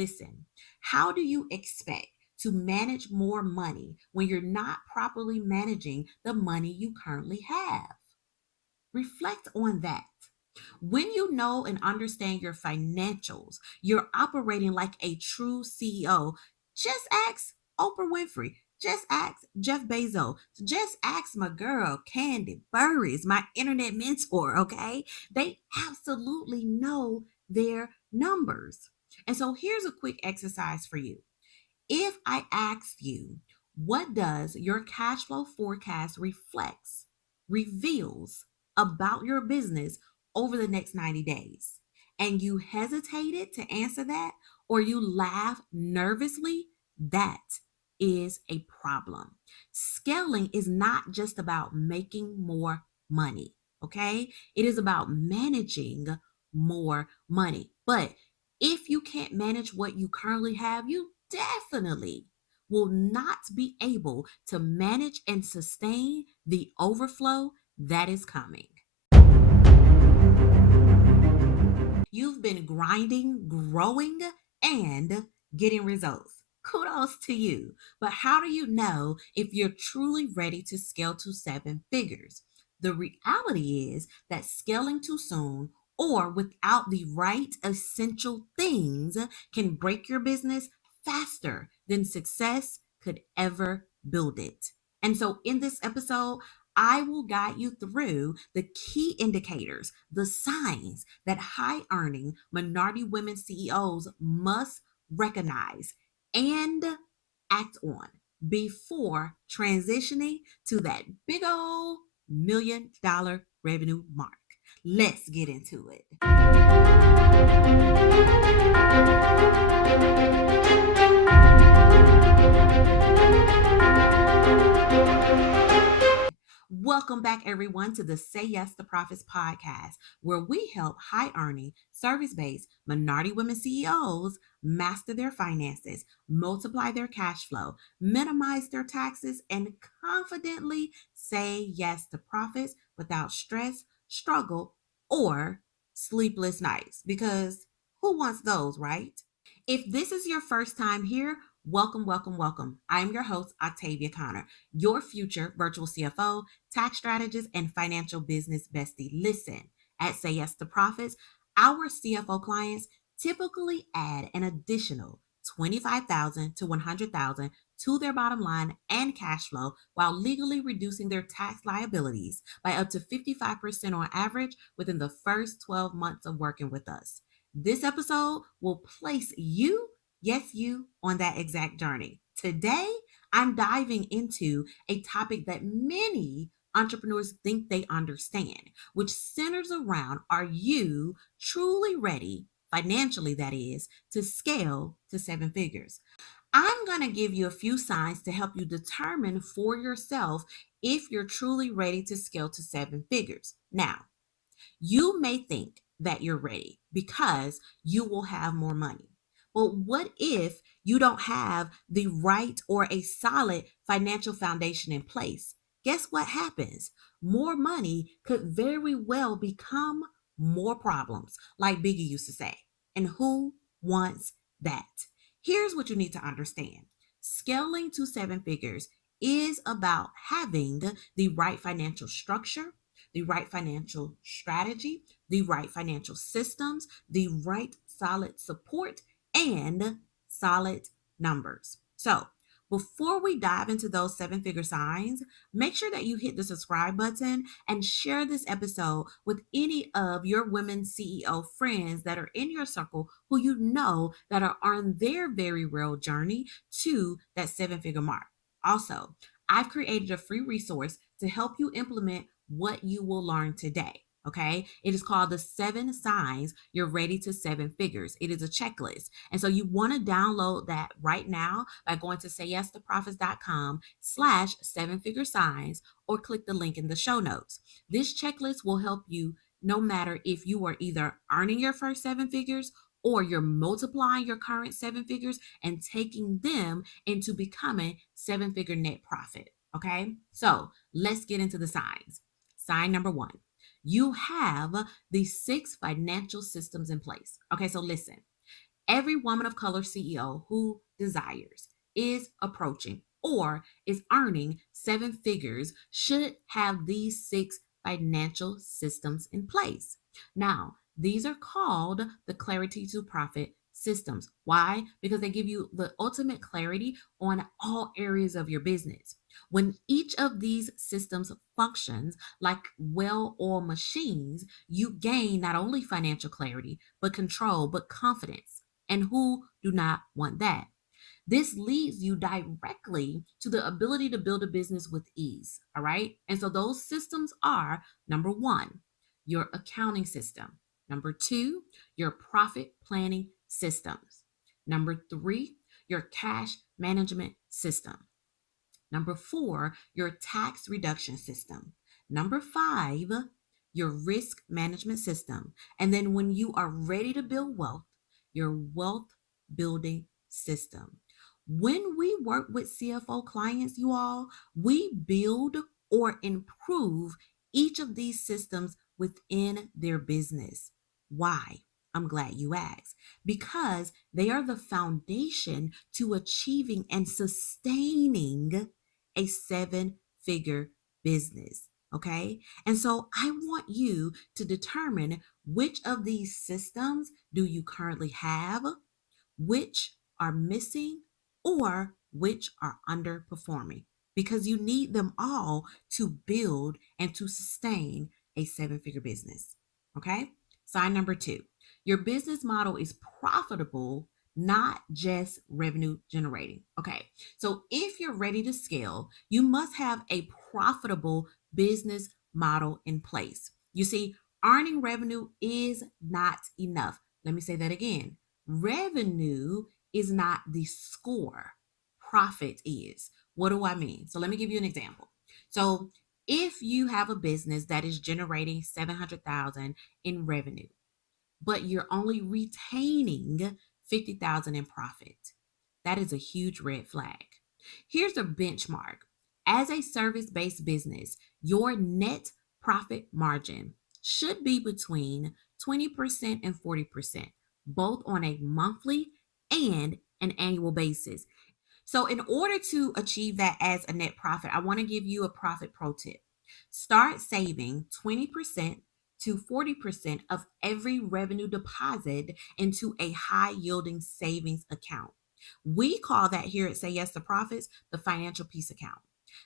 Listen, how do you expect to manage more money when you're not properly managing the money you currently have? Reflect on that. When you know and understand your financials, you're operating like a true CEO. Just ask Oprah Winfrey. Just ask Jeff Bezos. Just ask my girl, Candy Burris, my internet mentor, okay? They absolutely know their numbers. And so here's a quick exercise for you. If I ask you, what does your cash flow forecast reveals about your business over the next 90 days, and you hesitated to answer that, or you laugh nervously, that is a problem. Scaling is not just about making more money, okay? It is about managing more money. But if you can't manage what you currently have, you definitely will not be able to manage and sustain the overflow that is coming. You've been grinding, growing, and getting results. Kudos to you. But how do you know if you're truly ready to scale to seven figures? The reality is that scaling too soon or without the right essential things can break your business faster than success could ever build it. And so, in this episode, I will guide you through the key indicators, the signs that high earning minority women CEOs must recognize and act on before transitioning to that big old $1 million revenue mark. Let's get into it. Welcome back, everyone, to the Say Yes to Profits podcast, where we help high earning, service based minority women CEOs master their finances, multiply their cash flow, minimize their taxes, and confidently say yes to profits without stress, struggle, or sleepless nights. Because who wants those, right? If this is your first time here, welcome, welcome, welcome. I am your host, Octavia Conner, your future virtual CFO, tax strategist, and financial business bestie. Listen, at Say Yes to Profits, our CFO clients typically add an additional 25,000 to 100,000 to their bottom line and cash flow while legally reducing their tax liabilities by up to 55% on average within the first 12 months of working with us. This episode will place you, yes, you, on that exact journey. Today, I'm diving into a topic that many entrepreneurs think they understand, which centers around, are you truly ready, financially that is, to scale to seven figures? I'm going to give you a few signs to help you determine for yourself if you're truly ready to scale to seven figures. Now, you may think that you're ready because you will have more money. But what if you don't have the right or a solid financial foundation in place? Guess what happens? More money could very well become more problems, like Biggie used to say. And who wants that? Here's what you need to understand. Scaling to seven figures is about having the right financial structure, the right financial strategy, the right financial systems, the right solid support, and solid numbers. So, before we dive into those seven figure signs, make sure that you hit the subscribe button and share this episode with any of your women CEO friends that are in your circle who you know that are on their very real journey to that seven figure mark. Also, I've created a free resource to help you implement what you will learn today. Okay. It is called the 7 signs you're ready to seven figures. It is a checklist. And so you want to download that right now by going to sayyes2profits.com/7 figure signs or click the link in the show notes. This checklist will help you no matter if you are either earning your first seven figures or you're multiplying your current seven figures and taking them into becoming seven figure net profit. Okay. So let's get into the signs. Sign number 1, you have the 6 financial systems in place. Okay, so listen, Every woman of color CEO who desires, is approaching, or is earning seven figures should have these six financial systems in place. Now, these are called the Clarity to Profit systems. Why? Because they give you the ultimate clarity on all areas of your business. When each of these systems functions like well oiled machines, you gain not only financial clarity, but control, but confidence. And who do not want that? This leads you directly to the ability to build a business with ease. All right. And so those systems are number one, your accounting system. Number two, your profit planning systems. Number three, your cash management system. Number four, your tax reduction system. Number five, your risk management system. And then when you are ready to build wealth, your wealth building system. When we work with CFO clients, you all, we build or improve each of these systems within their business. Why? I'm glad you asked. Because they are the foundation to achieving and sustaining a seven figure business. Okay. And so I want you to determine which of these systems do you currently have, which are missing, or which are underperforming, because you need them all to build and to sustain a seven figure business. Okay. Sign number two, your business model is profitable, not just revenue generating. Okay. So if you're ready to scale, you must have a profitable business model in place. You see, earning revenue is not enough. Let me say that again. Revenue is not the score, profit is. What do I mean? So let me give you an example. So if you have a business that is generating 700,000 in revenue, but you're only retaining 50,000 in profit, that is a huge red flag. Here's a benchmark. As a service-based business, your net profit margin should be between 20% and 40%, both on a monthly and an annual basis. So, in order to achieve that as a net profit, I want to give you a profit pro tip. Start saving 20% to 40% of every revenue deposit into a high yielding savings account. We call that here at Say Yes to Profits the financial peace account.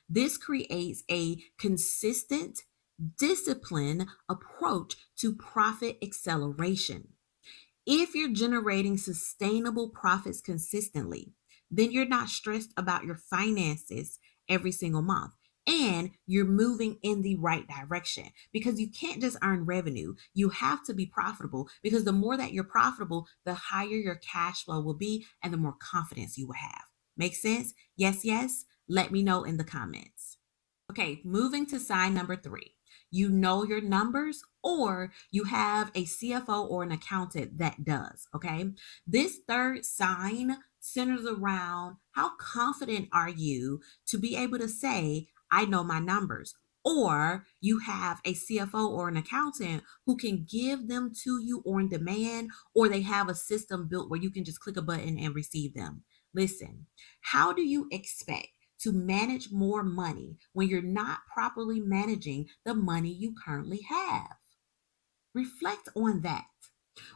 This creates a consistent, disciplined approach to profit acceleration. If you're generating sustainable profits consistently, then you're not stressed about your finances every single month. And you're moving in the right direction, because you can't just earn revenue. You have to be profitable, because the more that you're profitable, the higher your cash flow will be and the more confidence you will have. Make sense? Yes, yes. Let me know in the comments. Okay, moving to sign number three. You know your numbers, or you have a CFO or an accountant that does. Okay, this third sign centers around how confident are you to be able to say, I know my numbers. Or you have a CFO or an accountant who can give them to you on demand, or they have a system built where you can just click a button and receive them. Listen, how do you expect to manage more money when you're not properly managing the money you currently have? Reflect on that.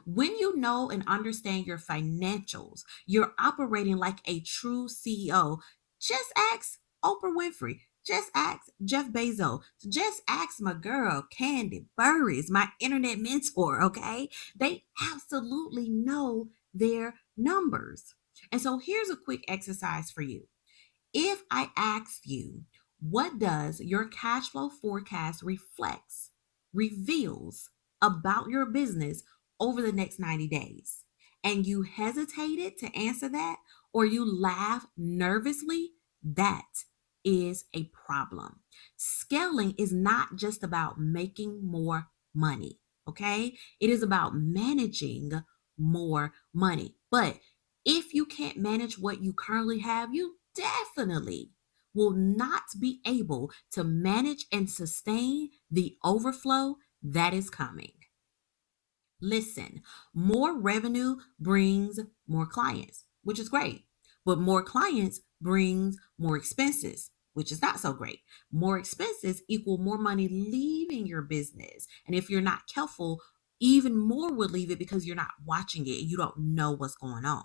When you know and understand your financials, you're operating like a true CEO. Just ask Oprah Winfrey. Just ask Jeff Bezos. Just ask my girl, Candy Burris, my internet mentor, okay? They absolutely know their numbers. And so here's a quick exercise for you. If I ask you, what does your cash flow forecast reveals about your business over the next 90 days, and you hesitated to answer that, or you laugh nervously, that is a problem. Scaling is not just about making more money, okay? It is about managing more money. But if you can't manage what you currently have, you definitely will not be able to manage and sustain the overflow that is coming. Listen, more revenue brings more clients, which is great. But more clients brings more expenses, which is not so great. More expenses equal more money leaving your business. And if you're not careful, even more will leave it because you're not watching it and you don't know what's going on.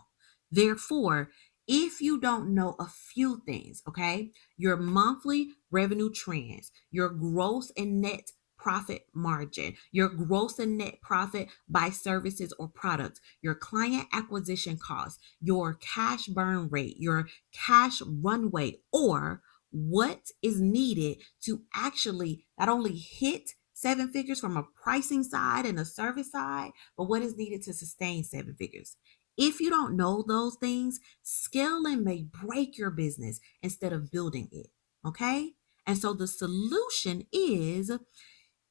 Therefore, if you don't know a few things, okay, your monthly revenue trends, your gross and net profit margin, your gross and net profit by services or products, your client acquisition cost, your cash burn rate, your cash runway, or what is needed to actually not only hit seven figures from a pricing side and a service side, but what is needed to sustain seven figures. If you don't know those things, scaling may break your business instead of building it. Okay? And so the solution is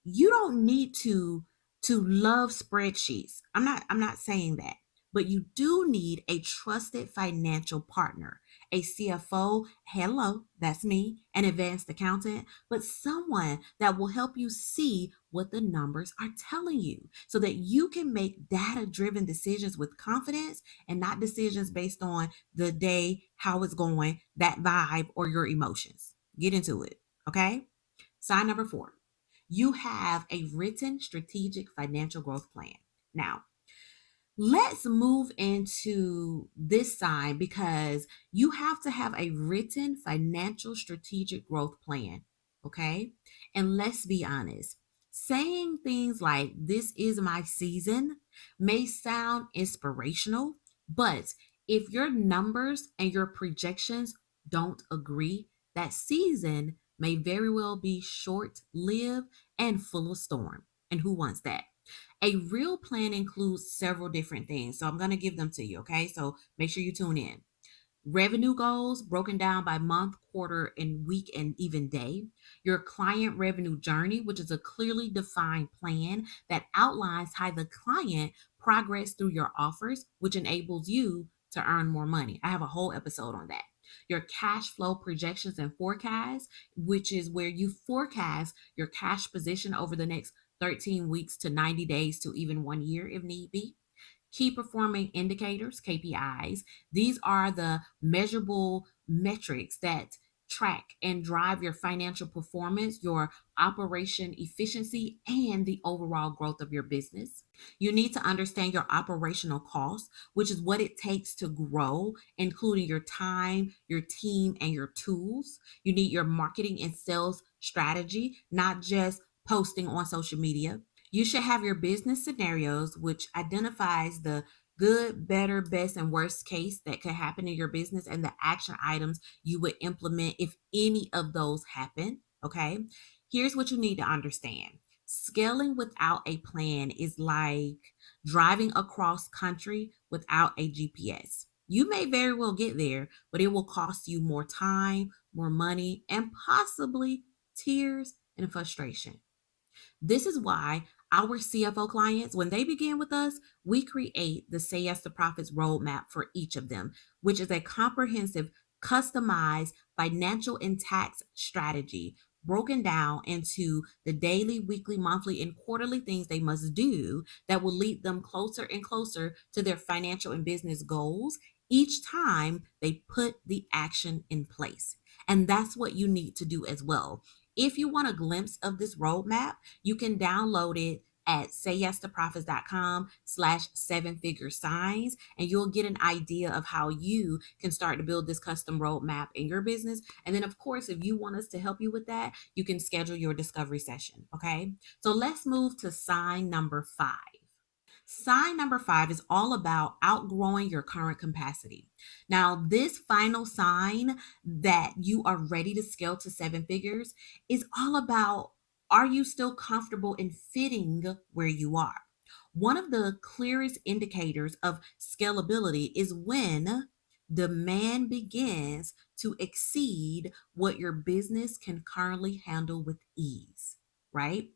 you don't need to love spreadsheets. I'm not saying that, but you do need a trusted financial partner, a CFO, hello, that's me, an advanced accountant, but someone that will help you see what the numbers are telling you so that you can make data driven decisions with confidence and not decisions based on the day, how it's going, that vibe, or your emotions. Get into it. Okay. Sign number 4, you have a written strategic financial growth plan. Now, let's move into this side because you have to have a written financial strategic growth plan. Okay. And let's be honest, saying things like, this is my season, may sound inspirational, but if your numbers and your projections don't agree, that season may very well be short lived and full of storm. And who wants that? A real plan includes several different things. So I'm going to give them to you. Okay. So make sure you tune in. Revenue goals broken down by month, quarter, and week, and even day. Your client revenue journey, which is a clearly defined plan that outlines how the client progress through your offers, which enables you to earn more money. I have a whole episode on that. Your cash flow projections and forecasts, which is where you forecast your cash position over the next 13 weeks to 90 days to even 1 year if need be. Key performing indicators, KPIs. These are the measurable metrics that track and drive your financial performance, your operation efficiency, and the overall growth of your business. You need to understand your operational costs, which is what it takes to grow, including your time, your team, and your tools. You need your marketing and sales strategy, not just posting on social media. You should have your business scenarios, which identifies the good, better, best, and worst case that could happen in your business and the action items you would implement if any of those happen. Okay. Here's what you need to understand: scaling without a plan is like driving across country without a GPS. You may very well get there, but it will cost you more time, more money, and possibly tears and frustration. This is why our CFO clients, when they begin with us, we create the Say Yes to Profits roadmap for each of them, which is a comprehensive, customized financial and tax strategy broken down into the daily, weekly, monthly, and quarterly things they must do that will lead them closer and closer to their financial and business goals each time they put the action in place. And that's what you need to do as well. If you want a glimpse of this roadmap, you can download it at sayyestопроfits.com/seven-figure signs, and you'll get an idea of how you can start to build this custom roadmap in your business. And then, of course, if you want us to help you with that, you can schedule your discovery session. Okay. So let's move to sign number 5. Sign number 5 is all about outgrowing your current capacity. Now, this final sign that you are ready to scale to seven figures is all about, are you still comfortable in fitting where you are? One of the clearest indicators of scalability is when demand begins to exceed what your business can currently handle with ease, right?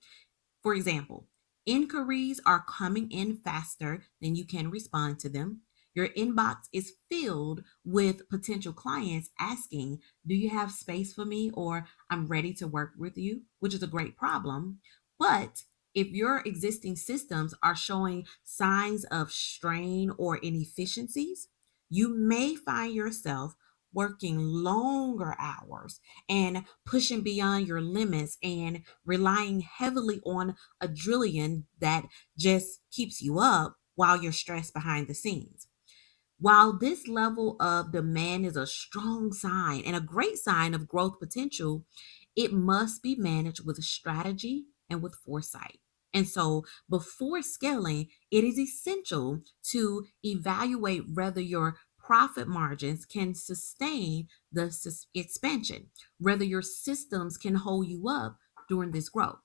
For example, inquiries are coming in faster than you can respond to them. Your inbox is filled with potential clients asking, do you have space for me? Or I'm ready to work with you, which is a great problem. But If your existing systems are showing signs of strain or inefficiencies, you may find yourself working longer hours and pushing beyond your limits and relying heavily on a drillion that just keeps you up while you're stressed behind the scenes. While this level of demand is a strong sign and a great sign of growth potential, it must be managed with strategy and with foresight. And so, before scaling, it is essential to evaluate whether your profit margins can sustain the expansion, whether your systems can hold you up during this growth.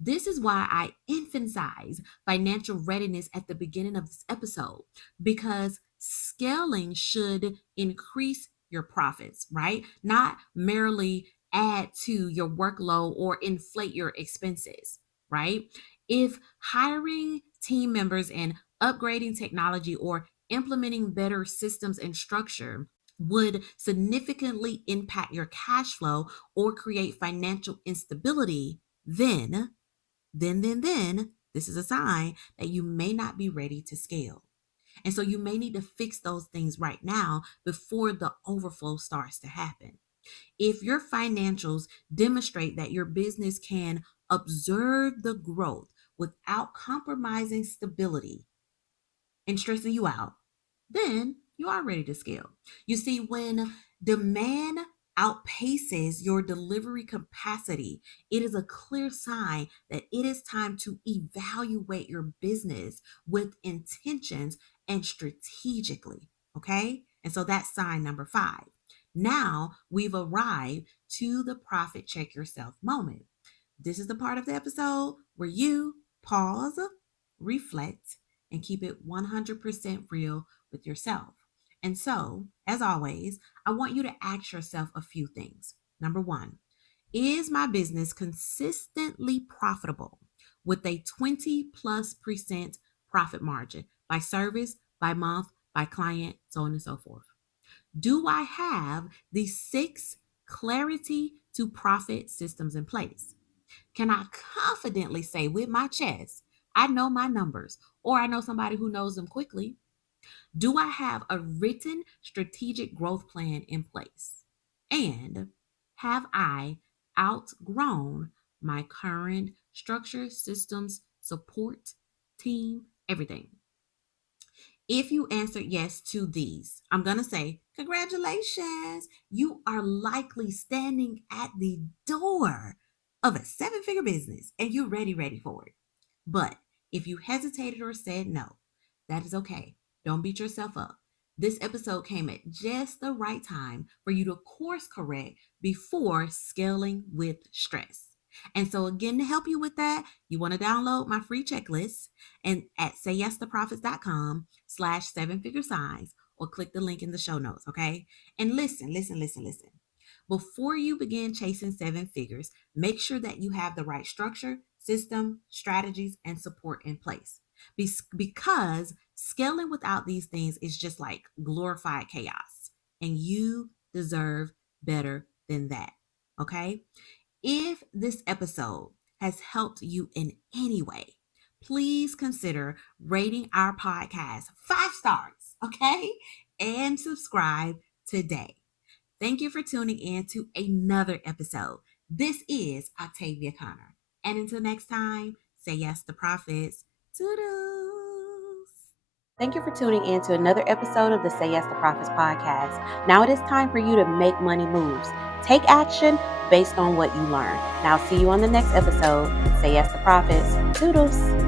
This is why I emphasize financial readiness at the beginning of this episode, because scaling should increase your profits, right? Not merely add to your workload or inflate your expenses, right? If hiring team members and upgrading technology or implementing better systems and structure would significantly impact your cash flow or create financial instability, then this is a sign that you may not be ready to scale. And so you may need to fix those things right now before the overflow starts to happen. If your financials demonstrate that your business can observe the growth without compromising stability and stressing you out, then you are ready to scale. You see, when demand outpaces your delivery capacity, it is a clear sign that it is time to evaluate your business with intentions and strategically. Okay. And so that's sign number 5. Now we've arrived to the profit check yourself moment. This is the part of the episode where you pause, reflect, and keep it 100% real with yourself. And so, as always, I want you to ask yourself a few things. Number 1, is my business consistently profitable with a 20+% profit margin by service, by month, by client, so on and so forth? Do I have the 6 clarity to profit systems in place? Can I confidently say with my chest, I know my numbers, or I know somebody who knows them quickly? Do I have a written strategic growth plan in place? And have I outgrown my current structure, systems, support, team, everything? If you answered yes to these, I'm going to say, congratulations. You are likely standing at the door of a 7-figure business and you're ready for it. But if you hesitated or said no, that is okay. Don't beat yourself up. This episode came at just the right time for you to course correct before scaling with stress. And so again, to help you with that, you want to download my free checklist and at sayyestheprofits.com/7-figure signs, or click the link in the show notes. Okay. And listen. Before you begin chasing 7 figures, make sure that you have the right structure, system, strategies, and support in place. Because scaling without these things is just like glorified chaos, and you deserve better than that. Okay. If this episode has helped you in any way, please consider rating our podcast 5 stars, okay? And subscribe today. Thank you for tuning in to another episode. This is Octavia Conner. And until next time, say yes to profits. Toodles. Thank you for tuning in to another episode of the Say Yes to Profits podcast. Now it is time for you to make money moves. Take action based on what you learn. Now, see you on the next episode. Say yes to profits. Toodles.